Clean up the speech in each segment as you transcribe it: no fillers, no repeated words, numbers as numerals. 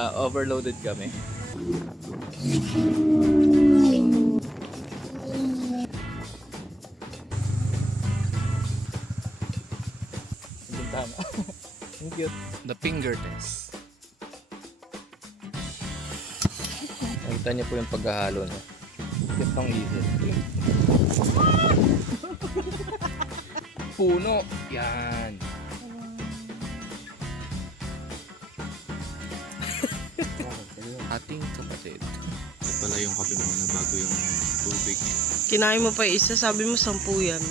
Overloaded kami. Hindi tama. Ang cute. The finger test. Nakita niyo po yung paghahalo niya. Cute ang easy. Puno. Yan. Ating kapatid. Ito pala yung kape mo na bago yung tubig. Kinain mo pa isa, sabi mo 10 yan.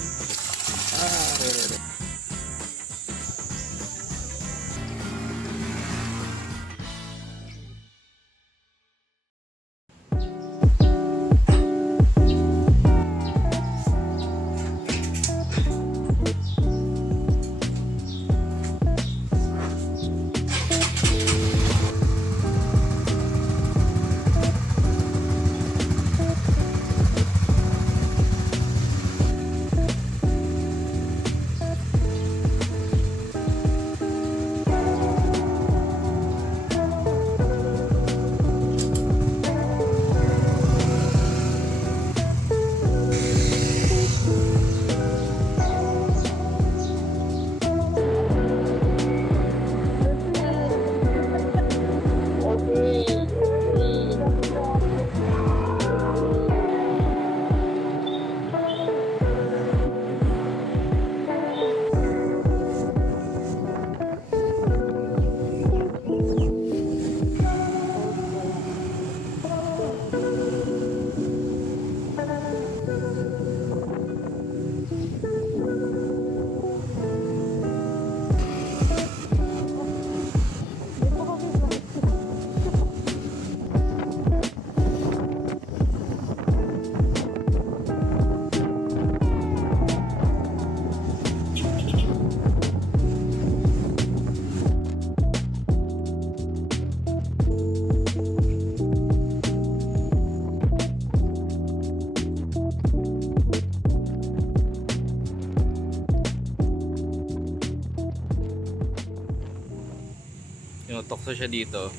Tinutokso siya dito.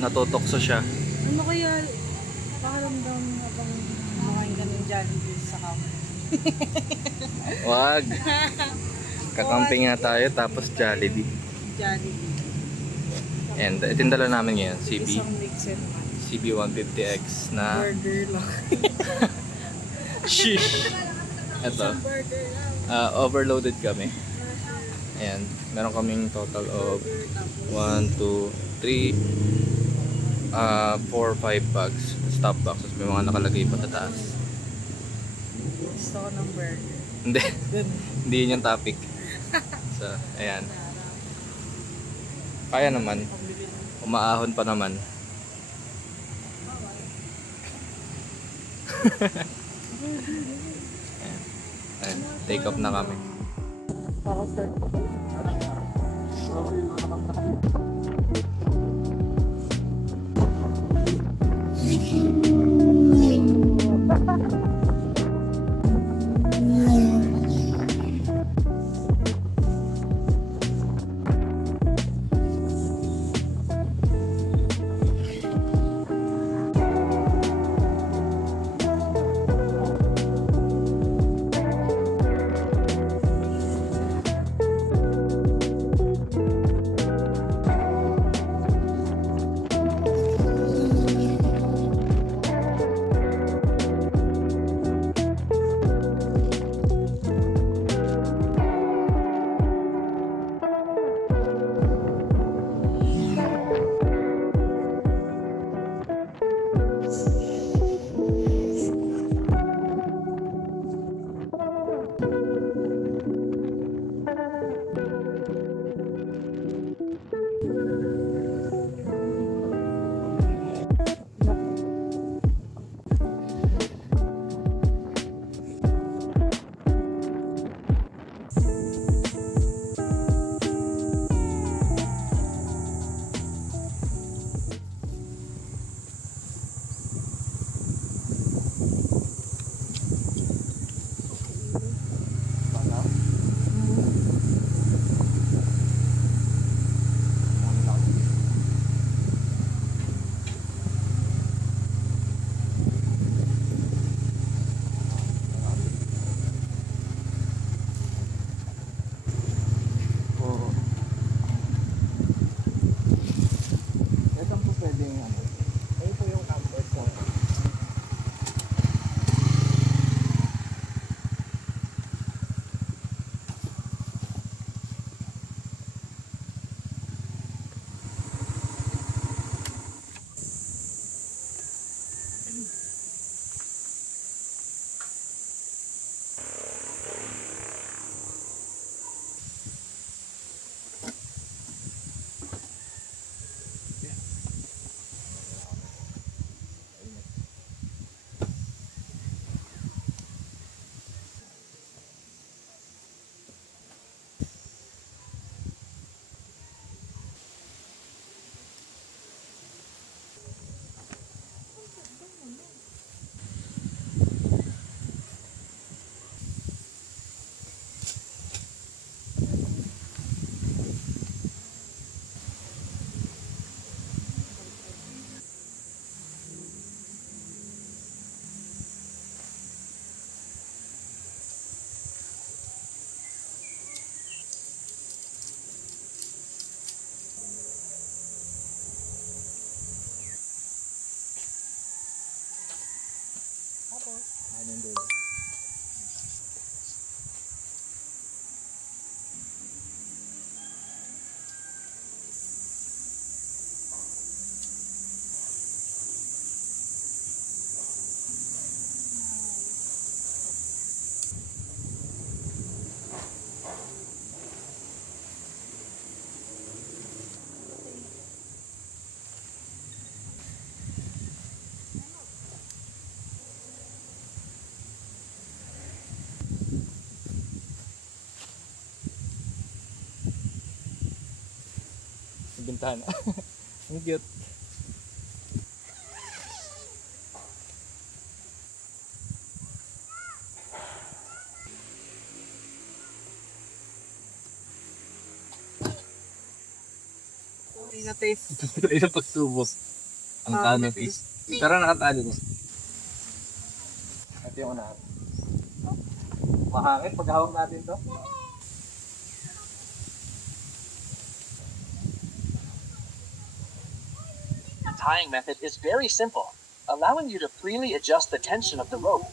Natutokso siya. Ano kaya pakaramdam habang kumakain ka ng Jollibee sa kama? Wag. Kakamping nga tayo tapos Jollibee. Jollibee. And itindala namin ngayon CB. Isang mix and match. CB150X na Burger lang. shish. Ito. Burger lang. Overloaded kami. Ayan. Meron kaming total of 1, 2, 3, 4, 5 bags. Stop boxes. May mga nakalagay pa sa taas. Gusto ko ng burger. Hindi. Dun. Hindi yun yung topic. So, ayan. Kaya naman. Umaahon pa naman. Ayan. Take off na kami. Para start. bintana. Ang cute. Hindi na taste. Isang pagsubok. Ang tanong is, tara nakatalo mo. Ito yung unahan. Mahangin pag hawak natin to. The tying method is very simple, allowing you to freely adjust the tension of the rope.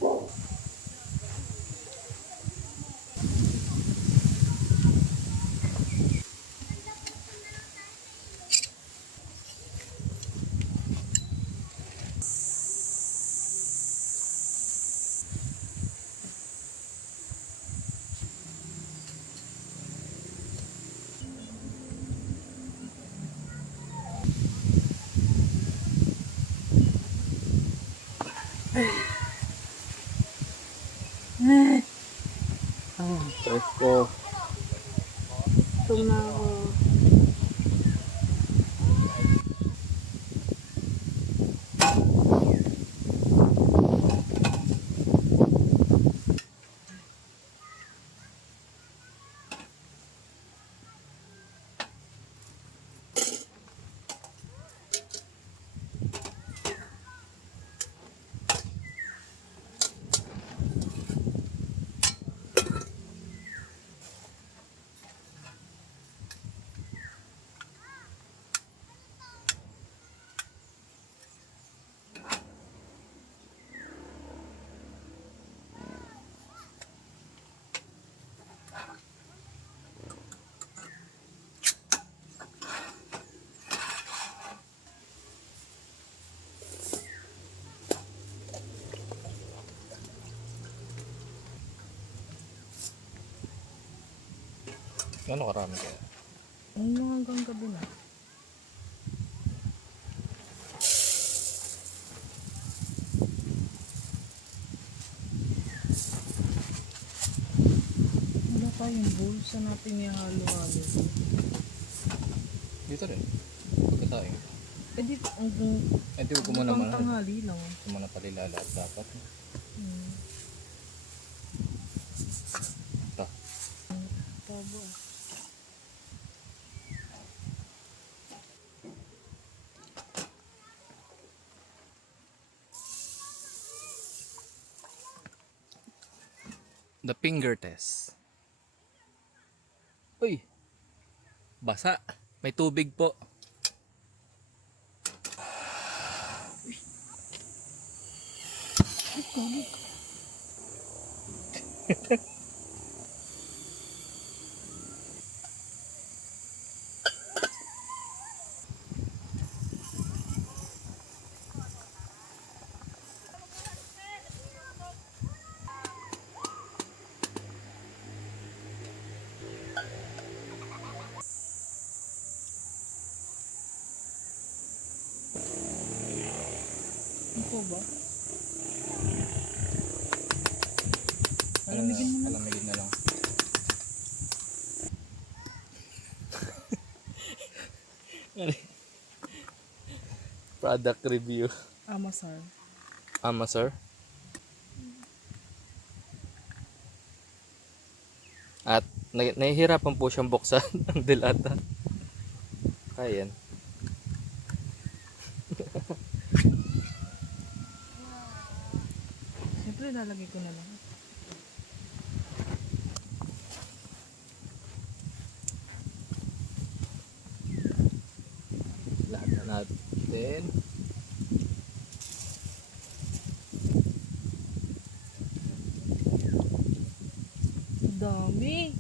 Presko. Ito na ako. Ano karami kaya? Ano mga hanggang gabi na? Wala pa yung bulsa natin ihalo-halo. Dito rin. Pagkataing. Eh di, ang Eh di ko muna pang man. tanghali lang. Ito muna palilalat dapat. Hmm. Ito. Tabo. The finger test. Uy. Basa. May tubig po. Ito ba? Palamigin mo na. Palamigin na lang. Product review. Amasar. Sir. At nahihirapan po siyang buksan ang dilata. Kaya yan. Siyempre lalagay ko na lang. Lahat na natin. Dami.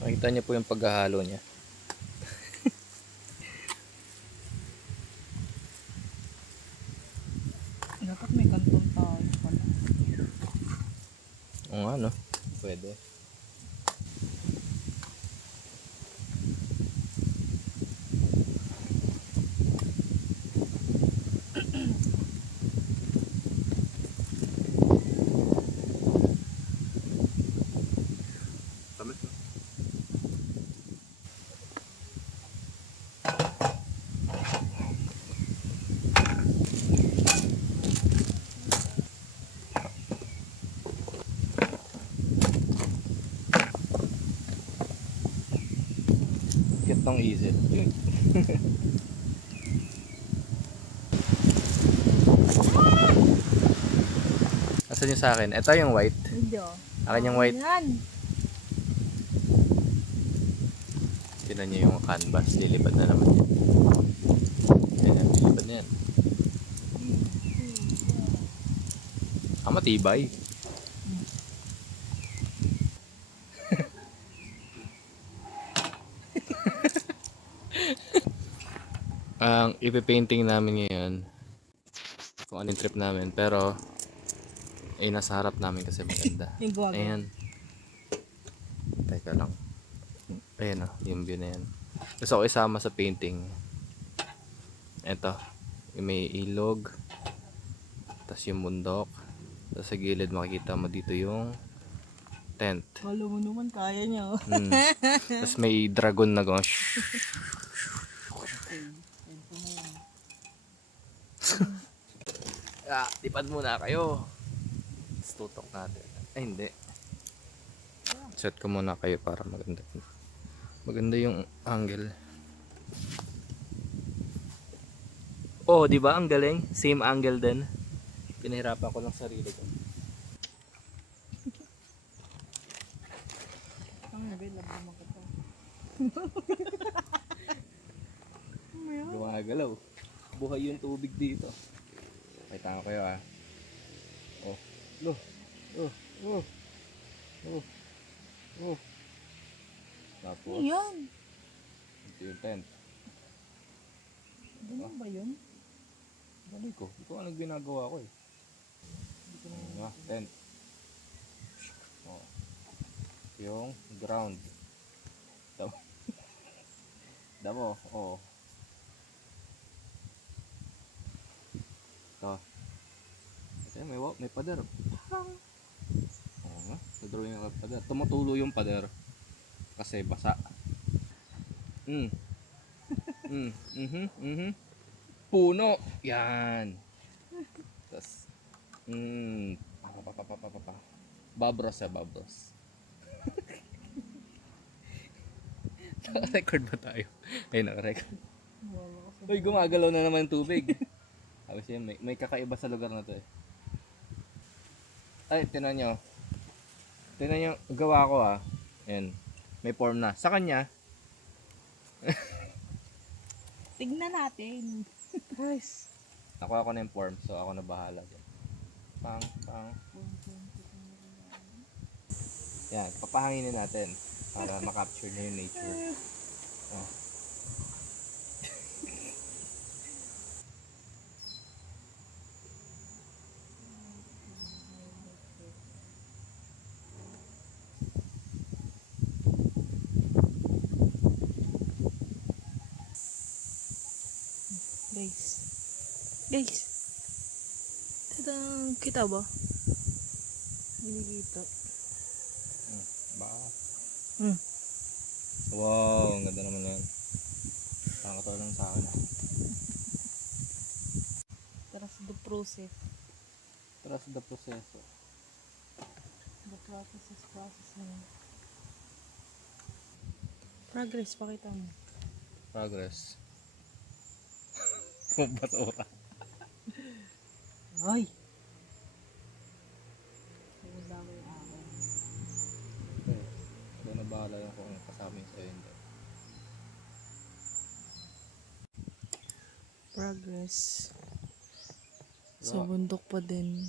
Makita niyo po yung paghahalo niya. Dapat may kanton tayo pala. Oo nga, no? Pwede. Tamis, no? ng isip. Yun. Asan yung sa akin? Ito yung white. Hindi oh. Akin yung white. Yan. Tinan nyo yung canvas. Lilipad na naman yan. Ayan, lilipad na yan. Matibay. Ang ipipainting namin ngayon kung anong trip namin, pero nasa harap namin kasi maganda. Yung guwaga. Ayan. Teka lang. Ayan o, yung view na yan. Gusto ko isama sa painting. Ito, yung may ilog, tapos yung bundok, tapos sa gilid makikita mo dito yung tent. Kala mo naman kaya niya. Oh. Tapos may dragon na gano'n. Tipad muna kayo. Tapos tutok natin. Ay, hindi. Set ko muna kayo para maganda. Maganda yung angle. Oh, di ba? Ang galing. Same angle din. Pinahirapan ko lang sarili ko. Ang nabi, labo mo kita. Gumagalaw. Buhay yung tubig dito. Pakita ko kayo ah. Oh. Lo. Oh. Oh. Oh. Oh. Tapos. Yan. Ito yung tent. Ganun ba yun? Dali ko. Ito anong ginagawa ko eh. Tent. Oh. Yung ground. Damo. Damo. Oh. Ito. Ito may pader. Oo nga. Nadrawing yung pader. Tumutulo yung pader. Kasi basa. Puno. Yan. Tapos. Babros ya, babros. Naka-record ba tayo? Ay, naka-record. Uy, gumagalaw na naman yung tubig. Sabi siya, may kakaiba sa lugar na to eh. Ay, tinan nyo. Tinan nyo, gawa ko ah. Ayan. May form na. Sa kanya. Tignan natin. Guys. Nakuha ko na yung form, so ako na bahala dyan. Pang. Yan, papahanginin natin para makapture niya yung nature. Oh. Guys. Tadang, kita ba? Hindi kita. Ba? Hmm. Wow, ang ganda naman yan. Parang katulong sa akin. Trust the process. Trust the proseso. The process is processing. Progress, pakita mo. Progress. Basura. Ay! Ang dami yung ako. Okay. Doon na bahala lang kung ano kasama yung sa'yo hindi. Progress. Sa bundok pa din.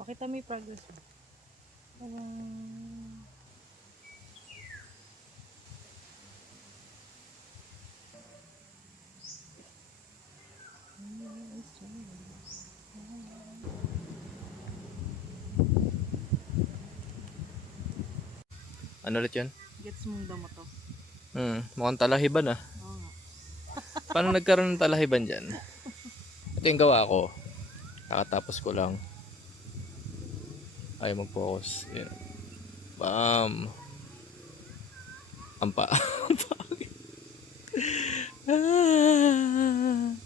Pakita mo yung progress mo. Ano ulit yun? Gets mong damo to. Mukhang talahiban ah. Oo nga. Paano nagkaroon ng talahiban dyan? Ito yung gawa ko. Kakatapos ko lang. Ayaw mag-focus. Yan. Bam! Ampa. Ah.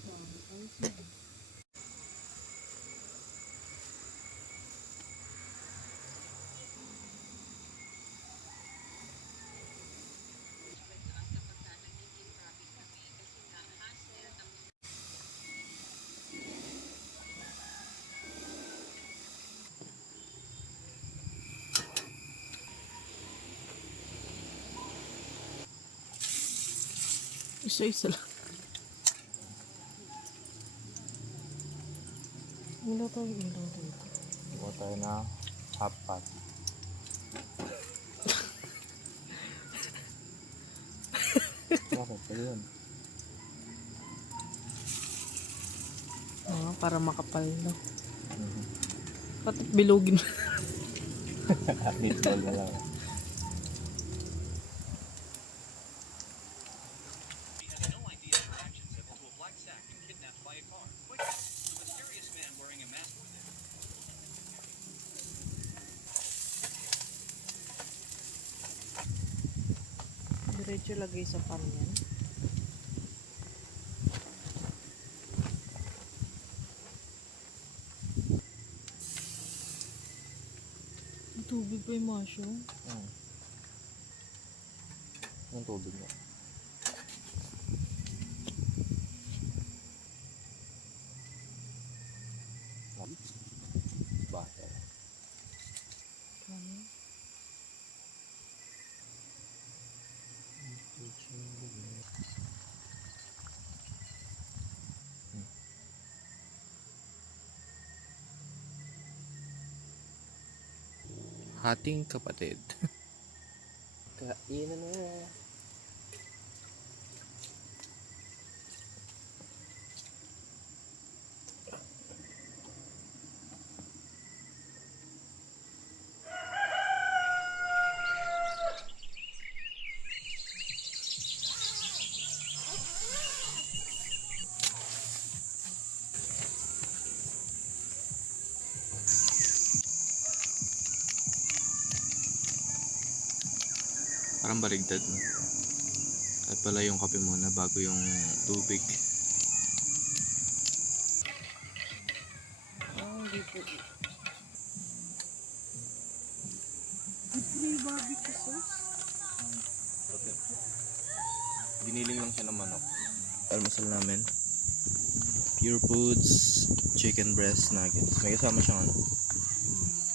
Isa-isa lang. Ilaw tayo, ilaw tayo. Buka tayo na half pot. Bakit? Pwede yun. Para makapal na. Pati bilogin. Meatball na lang. Diretso lagay sa pan yan. Ang tubig pa yung mushroom. Ang tubig mo. Butter. Ano? Hating kapatid. Kainan na. Parang baligtad no. At pala yung kape muna bago yung tubig. Hindi po. May barbecue sauce? Giniling lang siya ng manok. Almasal namin. Pure Foods chicken breast nuggets. May kasama siyang ano?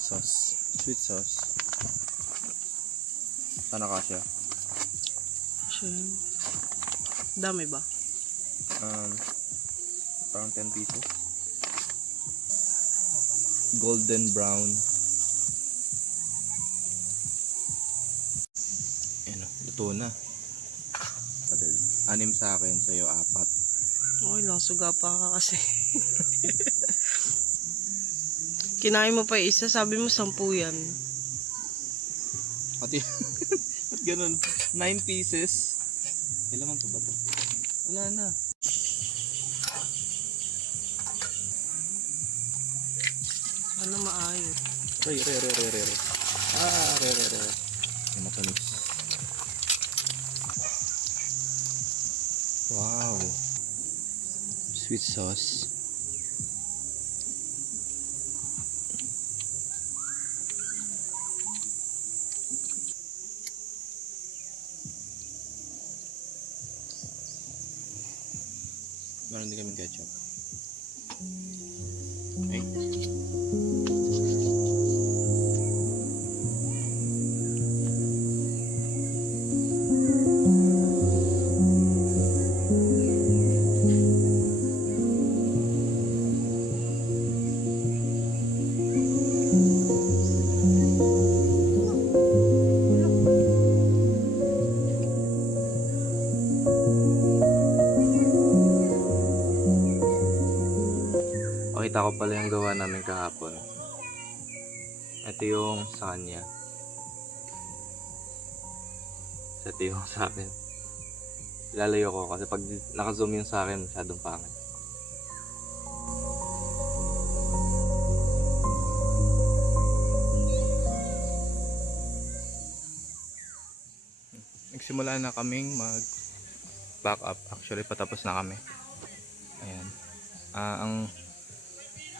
Sauce. Sweet sauce. Sana kasya. Siya. Dami ba? Parang 10 pesos. Golden brown. Ayan o, luto na. 6 sa akin, sa'yo 4. Okay lang, suga pa ka kasi. Kinain mo pa yung isa, sabi mo 10 yan. Pati, ba't ganun? 9 pieces. Kailan pa ba ito? Wala na. Ano maayos? Re. Re. Yung matamis. Wow. Sweet sauce. Meron din kami ketchup. Okay. Pakita ko pala yung gawa namin kahapon. Ito yung sa kanya. Ito yung sa akin. Ilalayo ko kasi pag naka-zoom yung sa akin, masyadong pangit. Nagsimula na kaming mag-back up. Actually, patapos na kami. Ayan. Ang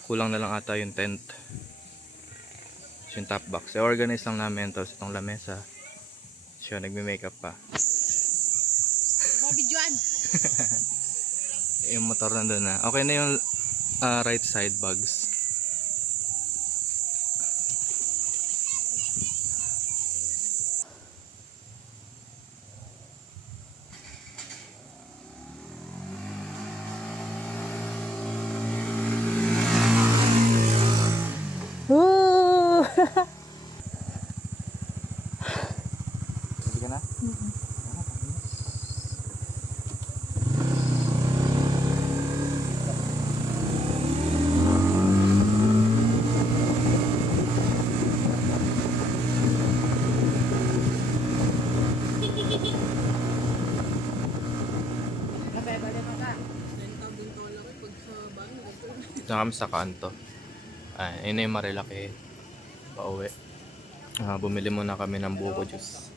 kulang na lang ata yung tent. Yung top box. I-organize lang namin. Tapos itong lamesa. Siya, nagme-makeup pa. Bobby Juan! Yung motor nandun na. Okay na yung right side bags. Hindi ka na? Diyan kami sa kanto. Ayun na yung Marilaki. Pauwi. Bumili muna kami ng buko juice.